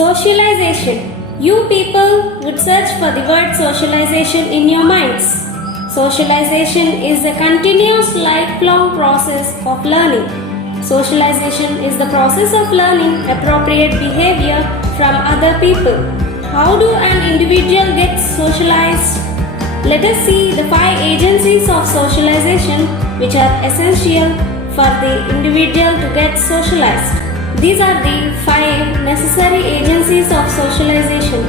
Socialization. You people would search for the word socialization in your minds. Socialization is a continuous lifelong process of learning. Socialization is the process of learning appropriate behavior from other people. How do an individual get socialized? Let us see the 5 agencies of socialization which are essential for the individual to get socialized. These are the 5 necessary agencies of socialization: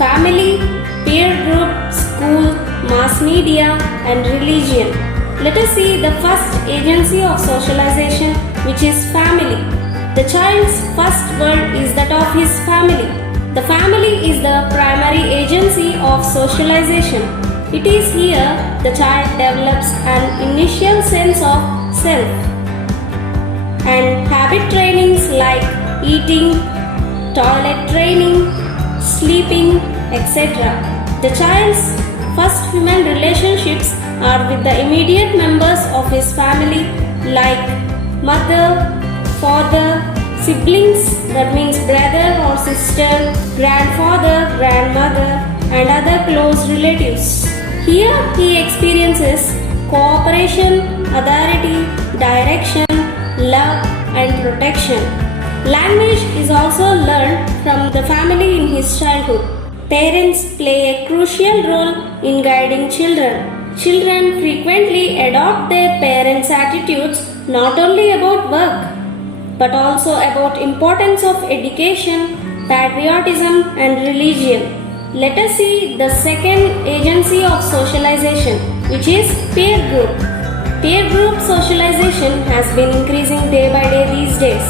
family, peer group, school, mass media, and religion. Let us see the first agency of socialization, which is family. The child's first word is that of his family. The family is the primary agency of socialization. It is here the child develops an initial sense of self and habit trainings like eating, toilet training, sleeping, etc. The child's first human relationships are with the immediate members of his family like mother, father, siblings, that means brother or sister, grandfather, grandmother, and other close relatives. Here he experiences cooperation, authority, direction, love, and protection. Language is also learned from the family in his childhood. Parents play a crucial role in guiding children. Children frequently adopt their parents' attitudes not only about work but also about importance of education, patriotism, and religion. Let us see the second agency of socialization, which is peer group. Peer group socialization has been increasing day by day these days.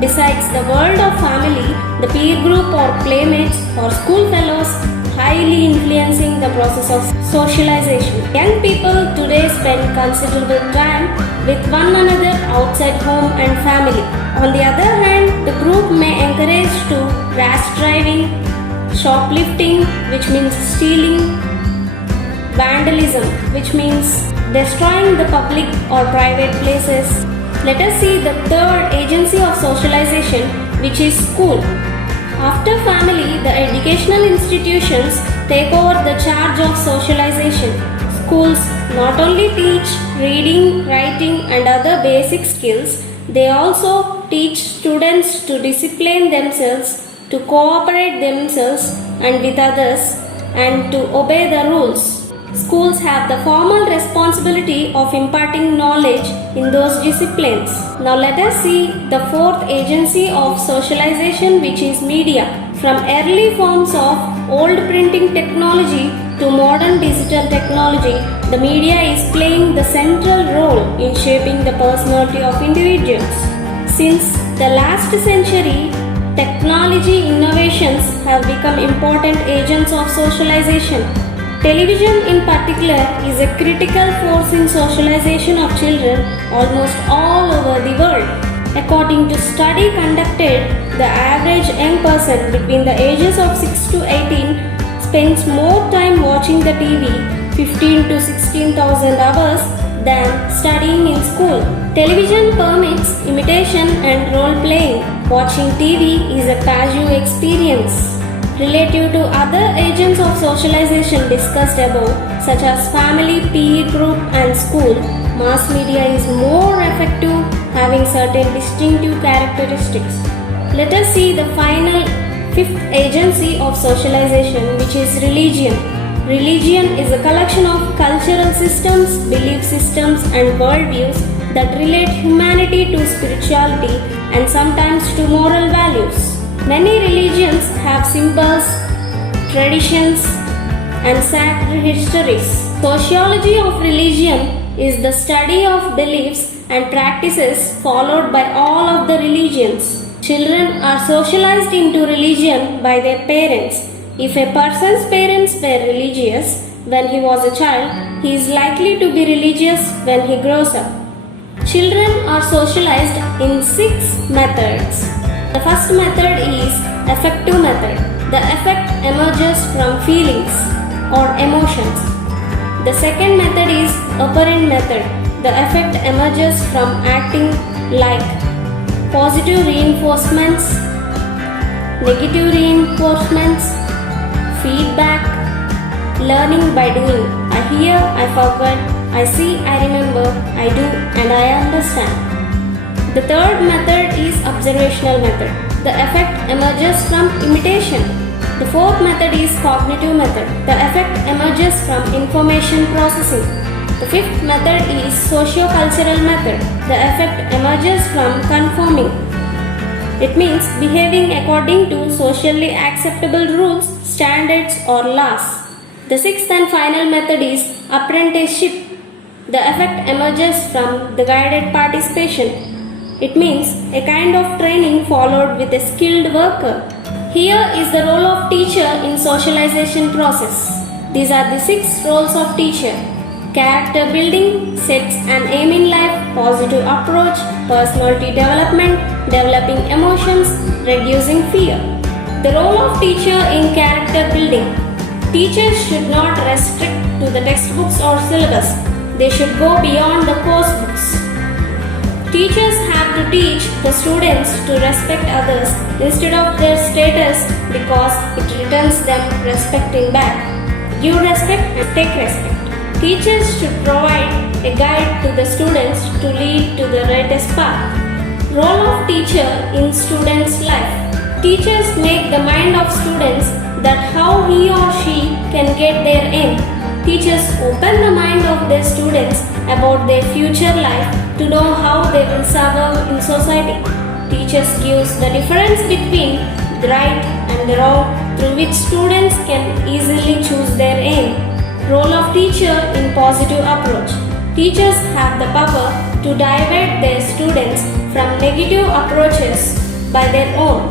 Besides the world of family, the peer group or playmates or school fellows highly influencing the process of socialization. Young people today spend considerable time with one another outside home and family. On the other hand, the group may encourage to rash driving, shoplifting, which means stealing, vandalism, which means destroying the public or private places. Let us see the third agency of socialization, which is school. After family, the educational institutions take over the charge of socialization. Schools not only teach reading, writing, and other basic skills, they also teach students to discipline themselves, to cooperate themselves and with others, and to obey the rules. Schools have the formal responsibility of imparting knowledge in those disciplines. Now let us see the fourth agency of socialization, which is media. From early forms of old printing technology to modern digital technology, the media is playing the central role in shaping the personality of individuals. Since the last century, technology innovations have become important agents of socialization. Television in particular is a critical force in socialization of children almost all over the world. According to study conducted, the average young person between the ages of 6 to 18 spends more time watching the TV, 15 to 16,000 hours, than studying in school. Television permits imitation and role-playing. Watching TV is a passive experience. Relative to other agents of socialization discussed above, such as family, peer group, and school, mass media is more effective, having certain distinctive characteristics. Let us see the final fifth agency of socialization, which is religion. Religion is a collection of cultural systems, belief systems, and worldviews that relate humanity to spirituality and sometimes to moral values. Many religions have symbols, traditions, and sacred histories. Sociology of religion is the study of beliefs and practices followed by all of the religions. Children are socialized into religion by their parents. If a person's parents were religious when he was a child, he is likely to be religious when he grows up. Children are socialized in 6 methods. The first method is affective method. The affect emerges from feelings or emotions. The second method is operant method. The affect emerges from acting like positive reinforcements, negative reinforcements, feedback, learning by doing. I hear, I forget, I see, I remember, I do, and I understand. The third method is observational method. The effect emerges from imitation. The fourth method is cognitive method. The effect emerges from information processing. The fifth method is socio-cultural method. The effect emerges from conforming. It means behaving according to socially acceptable rules, standards, or laws. The sixth and final method is apprenticeship. The effect emerges from the guided participation. It means a kind of training followed with a skilled worker. Here is the role of teacher in socialization process. These are the 6 roles of teacher. Character building, sets an aim in life, positive approach, personality development, developing emotions, reducing fear. The role of teacher in character building. Teachers should not restrict to the textbooks or syllabus. They should go beyond the course books. Teachers have to teach the students to respect others instead of their status because it returns them respecting back. Give respect and take respect. Teachers should provide a guide to the students to lead to the rightest path. Role of teacher in students' life. Teachers make the mind of students that how he or she can get their aim. Teachers open the mind of their students about their future life to know how they will survive in society. Teachers gives the difference between the right and the wrong through which students can easily choose their aim. Role of teacher in positive approach. Teachers have the power to divert their students from negative approaches by their own.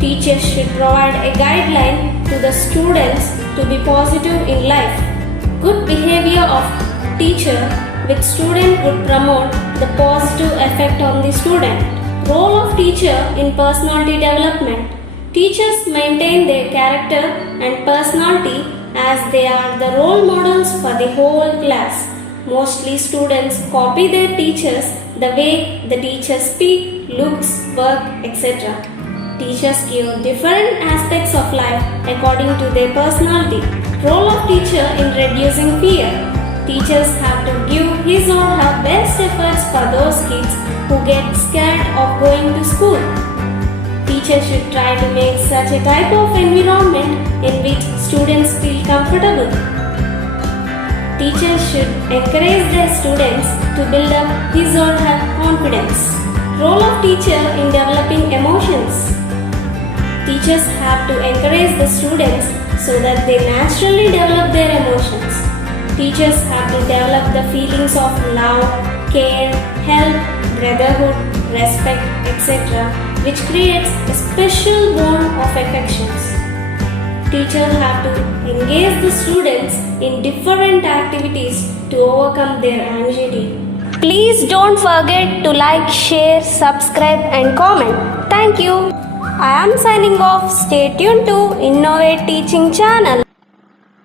Teachers should provide a guideline to the students to be positive in life. Good behavior of teacher with student would promote the positive effect on the student. Role of teacher in personality development. Teachers maintain their character and personality as they are the role models for the whole class. Mostly students copy their teachers the way the teachers speak, looks, work, etc. Teachers give different aspects of life according to their personality. Role of teacher in reducing fear. Teachers have to give his or her best efforts for those kids who get scared of going to school. Teachers should try to make such a type of environment in which students feel comfortable. Teachers should encourage their students to build up his or her confidence. Role of teacher in developing emotions. Teachers have to encourage the students so that they naturally develop their emotions. Teachers have to develop the feelings of love, care, help, brotherhood, respect, etc., which creates a special bond of affections. Teachers have to engage the students in different activities to overcome their anxiety. Please don't forget to like, share, subscribe and comment. Thank you. I am signing off. Stay tuned to Innovate Teaching channel.